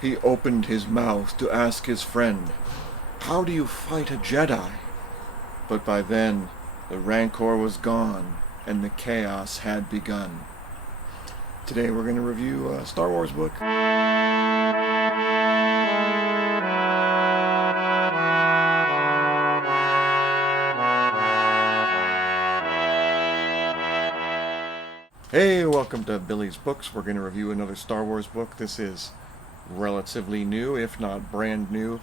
He opened his mouth to ask his friend, "How do you fight a Jedi?" But by then, the rancor was gone, and the chaos had begun. Today we're going to review a Star Wars book. Hey, welcome to Billy's Books. We're going to review another Star Wars book. This is relatively new, if not brand new.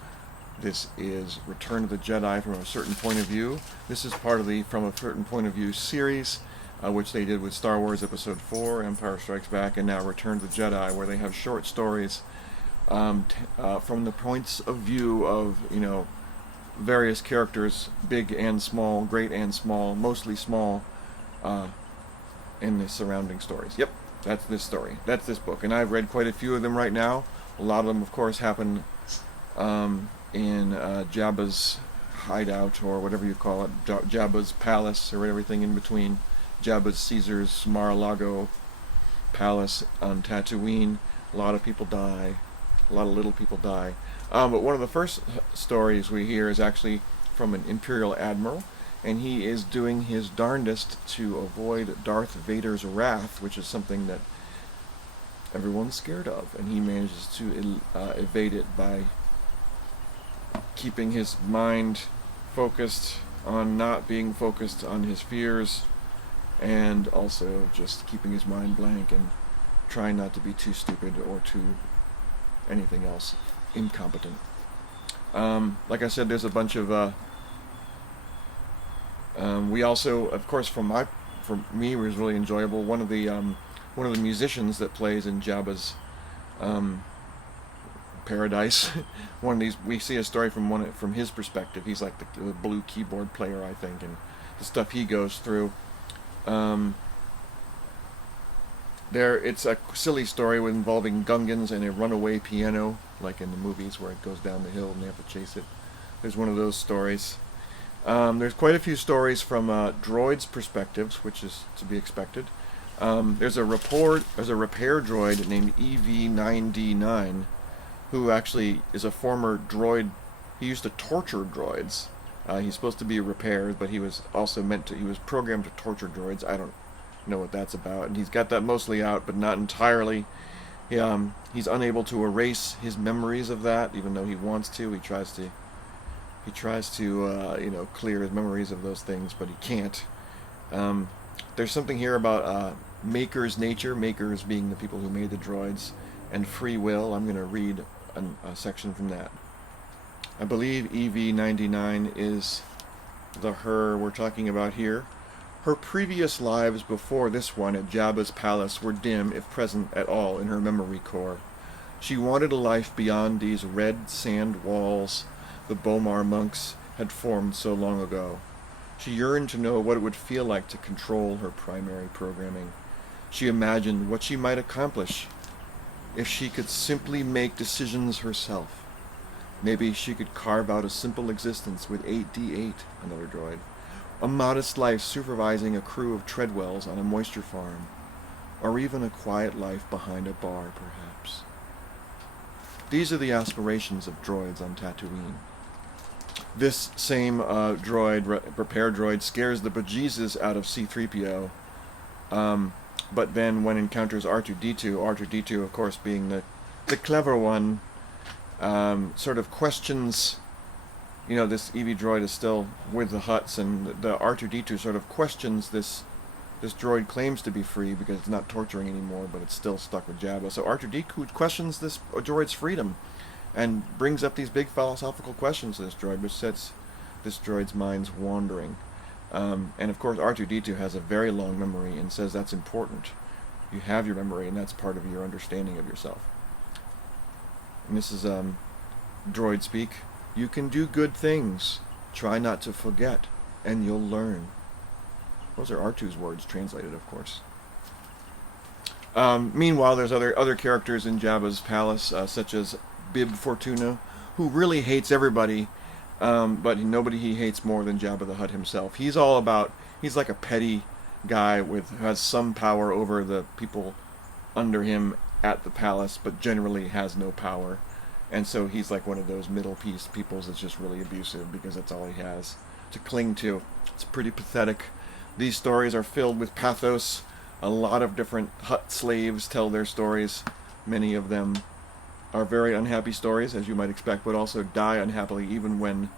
This is Return of the Jedi from a Certain Point of View. This is part of the From a Certain Point of View series, which they did with Star Wars Episode 4, Empire Strikes Back, and now Return of the Jedi, where they have short stories from the points of view of, various characters, big and small, great and small, mostly small, in the surrounding stories. Yep, that's this story. That's this book. And I've read quite a few of them right now. A lot of them, of course, happen in Jabba's hideout, or whatever you call it, Jabba's palace, or everything in between. Jabba's Caesar's Mar-a-Lago palace on Tattooine. A lot of people die. A lot of little people die. But one of the first stories we hear is actually from an Imperial Admiral, and he is doing his darndest to avoid Darth Vader's wrath, which is something that everyone's scared of, and he manages to evade it by keeping his mind focused on not being focused on his fears, and also just keeping his mind blank and trying not to be too stupid or too anything else incompetent. Like I said, there's a bunch of we also, of course, for me, it was really enjoyable. One of the musicians that plays in Jabba's paradise. One of these, we see a story from his perspective. He's like the blue keyboard player, I think, and the stuff he goes through. It's a silly story involving Gungans and a runaway piano, like in the movies where it goes down the hill and they have to chase it. There's one of those stories. There's quite a few stories from droids' perspectives, which is to be expected. There's a repair droid named EV9D9, who actually is a former droid. He used to torture droids. He's supposed to be repaired, but he was also he was programmed to torture droids. I don't know what that's about, and he's got that mostly out, but not entirely. He's unable to erase his memories of that, even though he wants to. He tries to clear his memories of those things, but he can't. There's something here about Maker's nature, Makers being the people who made the droids, and free will. I'm going to read a section from that. I believe EV99 is her we're talking about here. Her previous lives before this one at Jabba's palace were dim, if present at all, in her memory core. She wanted a life beyond these red sand walls the Bomar monks had formed so long ago. She yearned to know what it would feel like to control her primary programming. She imagined what she might accomplish if she could simply make decisions herself. Maybe she could carve out a simple existence with 8D8, another droid. A modest life supervising a crew of Treadwells on a moisture farm. Or even a quiet life behind a bar, perhaps. These are the aspirations of droids on Tattooine. This same repair droid, scares the bejesus out of C-3PO. But then when encounters R2-D2, of course being the clever one, sort of questions, this EV droid is still with the Hutts, and the R2-D2 sort of questions this droid claims to be free because it's not torturing anymore, but it's still stuck with Jabba. So R2-D2 questions this droid's freedom and brings up these big philosophical questions to this droid, which sets this droid's mind's wandering. And of course R2-D2 has a very long memory and says that's important. You have your memory, and that's part of your understanding of yourself. And this is droid speak. You can do good things. Try not to forget, and you'll learn. Those are R2's words, translated, of course. Meanwhile, there's other characters in Jabba's palace, such as Bib Fortuna, who really hates everybody, but nobody he hates more than Jabba the Hutt himself. He's like a petty guy who has some power over the people under him at the palace, but generally has no power. And so he's like one of those middle piece peoples that's just really abusive because that's all he has to cling to. It's pretty pathetic. These stories are filled with pathos. A lot of different hut slaves tell their stories. Many of them are very unhappy stories, as you might expect, but also die unhappily even when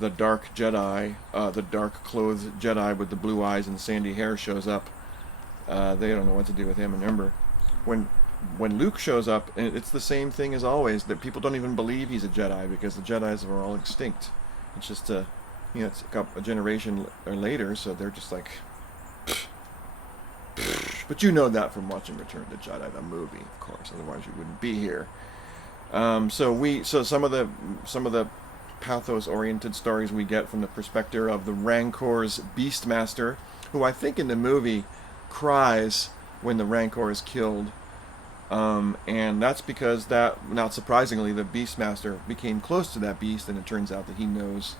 the dark Jedi, the dark-clothed Jedi with the blue eyes and sandy hair shows up. They don't know what to do with him. And remember, when Luke shows up, it's the same thing as always, that people don't even believe he's a Jedi because the Jedis are all extinct. It's just it's a generation or later, so they're just like, but you know that from watching Return to Jedi, the movie, of course. Otherwise, you wouldn't be here. So some of the pathos-oriented stories we get from the perspective of the Rancor's Beastmaster, who I think in the movie cries when the Rancor is killed. And that's because not surprisingly, the Beastmaster became close to that beast, and it turns out that he knows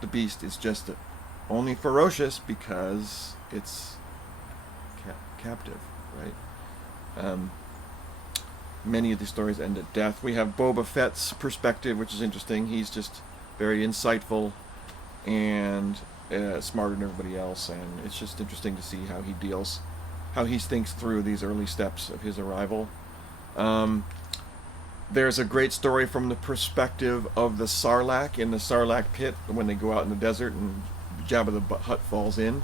the beast is just only ferocious because it's captive, right? Many of these stories end at death. We have Boba Fett's perspective, which is interesting. He's just very insightful and smarter than everybody else, and it's just interesting to see how he thinks through these early steps of his arrival. There's a great story from the perspective of the Sarlacc in the Sarlacc pit when they go out in the desert and Jabba the Hutt falls in.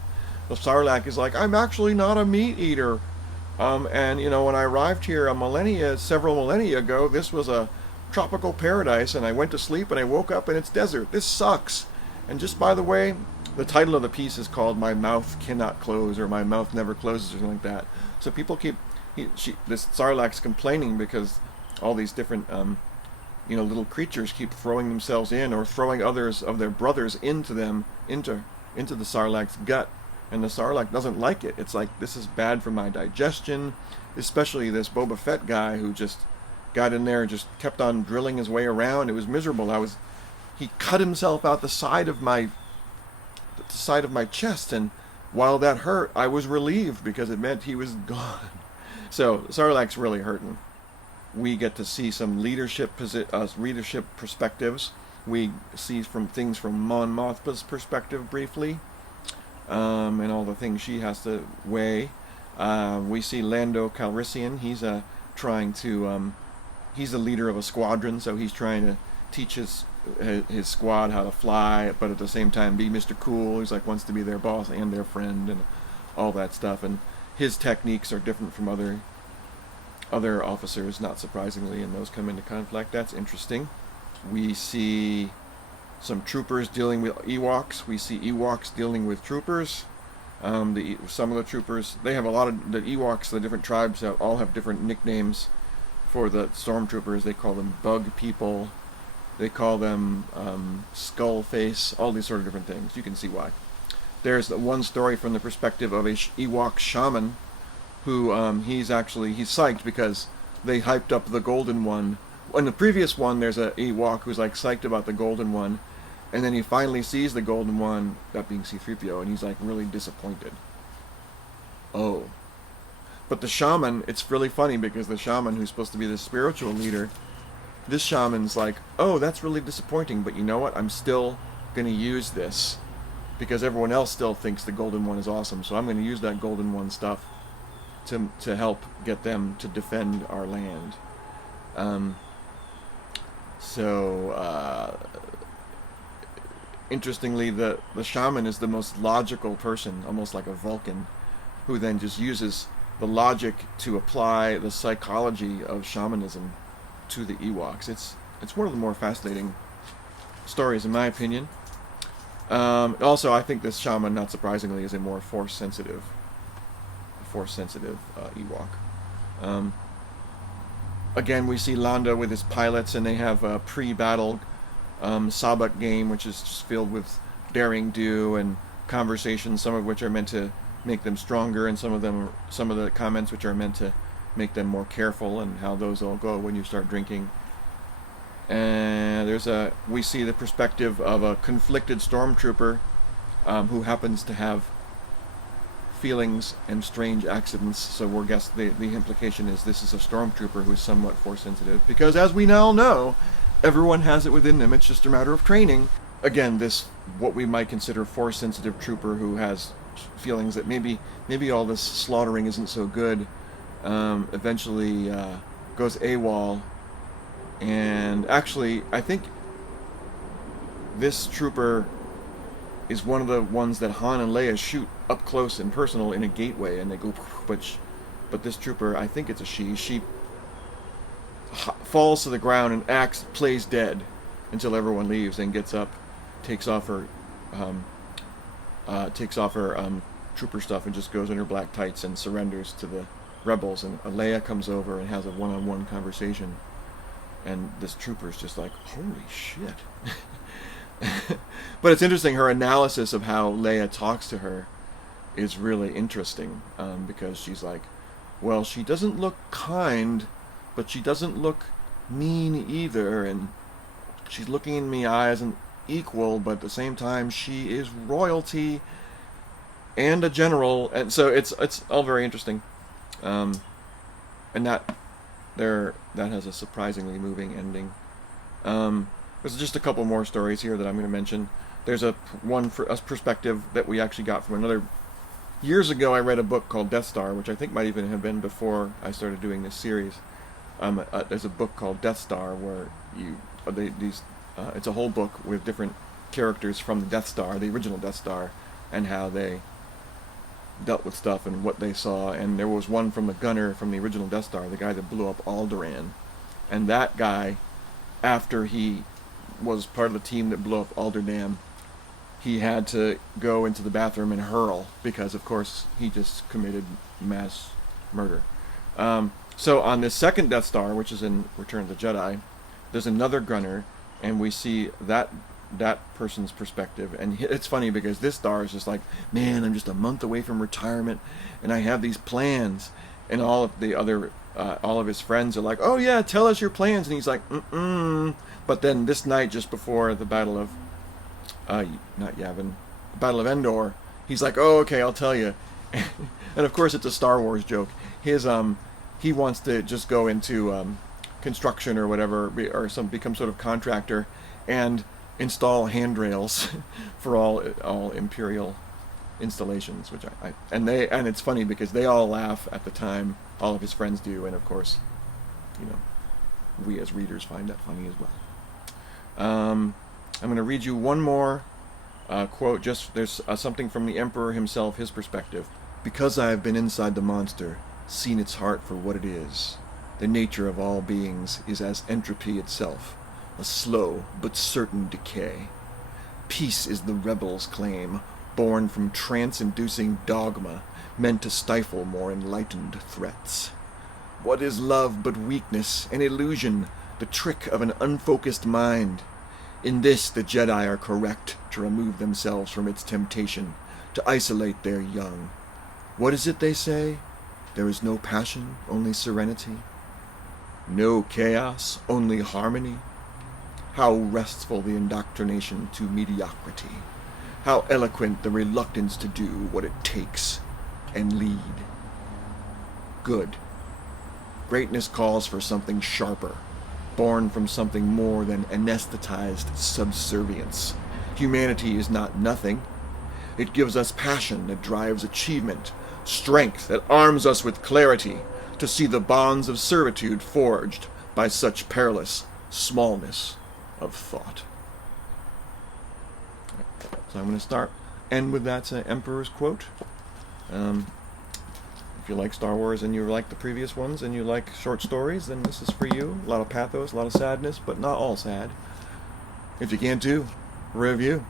The Sarlacc is like, I'm actually not a meat eater. And when I arrived here several millennia ago, this was a tropical paradise, and I went to sleep and I woke up and it's desert. This sucks. And just by the way, the title of the piece is called "My Mouth Cannot Close" or "My Mouth Never Closes" or something like that. So people this Sarlacc's complaining because all these different little creatures keep throwing themselves in or throwing others of their brothers into the Sarlacc's gut. And the Sarlacc doesn't like it. It's like, this is bad for my digestion, especially this Boba Fett guy who just got in there and just kept on drilling his way around. It was miserable. He cut himself out the side of my chest, and while that hurt, I was relieved because it meant he was gone. So Sarlacc's really hurting. We get to see some leadership perspectives. We see things from Mon Mothma's perspective briefly. And all the things she has to weigh. We see Lando Calrissian. He's he's the leader of a squadron, so he's trying to teach his squad how to fly, but at the same time be Mr. Cool. He's wants to be their boss and their friend and all that stuff. And his techniques are different from other officers, not surprisingly, and those come into conflict. That's interesting. We see some troopers dealing with Ewoks. We see Ewoks dealing with troopers. Some of the troopers, they have a lot of the Ewoks. The different tribes all have different nicknames for the stormtroopers. They call them Bug People. They call them Skull Face. All these sort of different things. You can see why. There's one story from the perspective of a Ewok shaman, who he's psyched because they hyped up the Golden One. In the previous one, there's a Ewok who's psyched about the Golden One, and then he finally sees the Golden One, that being C-3PO, and he's really disappointed. Oh. But the shaman, it's really funny because the shaman who's supposed to be the spiritual leader, this shaman's oh, that's really disappointing, but you know what? I'm still going to use this because everyone else still thinks the Golden One is awesome, so I'm going to use that Golden One stuff to help get them to defend our land. Interestingly, the shaman is the most logical person, almost like a Vulcan, who then just uses the logic to apply the psychology of shamanism to the Ewoks. It's one of the more fascinating stories, in my opinion. Also, I think this shaman, not surprisingly, is a more force-sensitive Ewok. Again, we see Lando with his pilots, and they have a pre-battle Sabak game, which is just filled with daring do and conversations, some of which are meant to make them stronger, and some of the comments which are meant to make them more careful, and how those all go when you start drinking. And we see the perspective of a conflicted stormtrooper who happens to have feelings and strange accidents. So we're guess the implication is this is a stormtrooper who's somewhat force sensitive, because as we now know, everyone has it within them. It's just a matter of training. Again, this what we might consider force sensitive trooper who has feelings that maybe all this slaughtering isn't so good, eventually goes AWOL. And actually, I think this trooper is one of the ones that Han and Leia shoot up close and personal in a gateway, and they go, but this trooper, I think it's a she falls to the ground and plays dead until everyone leaves, and gets up, takes off her trooper stuff, and just goes in her black tights and surrenders to the rebels. And Leia comes over and has a one-on-one conversation, and this trooper's just like, holy shit. But it's interesting, her analysis of how Leia talks to her is really interesting, because she's like, well, she doesn't look kind, but she doesn't look mean either, and she's looking in me as an equal, but at the same time she is royalty and a general. And so it's all very interesting, and that has a surprisingly moving ending. There's just a couple more stories here that I'm going to mention. There's one for us perspective that we actually got from another. Years ago, I read a book called Death Star, which I think might even have been before I started doing this series. There's a book called Death Star where it's a whole book with different characters from the Death Star, the original Death Star, and how they dealt with stuff and what they saw. And there was one from the gunner from the original Death Star, the guy that blew up Alderaan. And that guy, after he was part of the team that blew up Alderaan, he had to go into the bathroom and hurl, because of course he just committed mass murder. So on this second Death Star, which is in Return of the Jedi, there's another gunner, and we see that person's perspective. And it's funny because this star is just like, man, I'm just a month away from retirement, and I have these plans. And all of the other, all of his friends are like, oh yeah, tell us your plans. And he's like, But then this night, just before the Battle of, not Yavin, the Battle of Endor, he's like, oh, okay, I'll tell you. And of course, it's a Star Wars joke. He wants to just go into construction or whatever, or become sort of contractor, and install handrails for all Imperial installations, which and it's funny because they all laugh at the time, all of his friends do, and of course, we as readers find that funny as well. I'm going to read you one more quote. There's something from the Emperor himself, his perspective. Because I have been inside the monster, seen its heart for what it is, the nature of all beings is as entropy itself, a slow but certain decay. Peace is the rebel's claim, born from trance-inducing dogma, meant to stifle more enlightened threats. What is love but weakness, an illusion, the trick of an unfocused mind? In this the Jedi are correct to remove themselves from its temptation, to isolate their young. What is it they say? There is no passion, only serenity. No chaos, only harmony. How restful the indoctrination to mediocrity. How eloquent the reluctance to do what it takes and lead. Good. Greatness calls for something sharper, born from something more than anesthetized subservience. Humanity is not nothing. It gives us passion that drives achievement, strength that arms us with clarity to see the bonds of servitude forged by such perilous smallness of thought. So I'm going to end with that Emperor's quote. If you like Star Wars and you like the previous ones and you like short stories, then this is for you. A lot of pathos, a lot of sadness, but not all sad. If you can't do, review.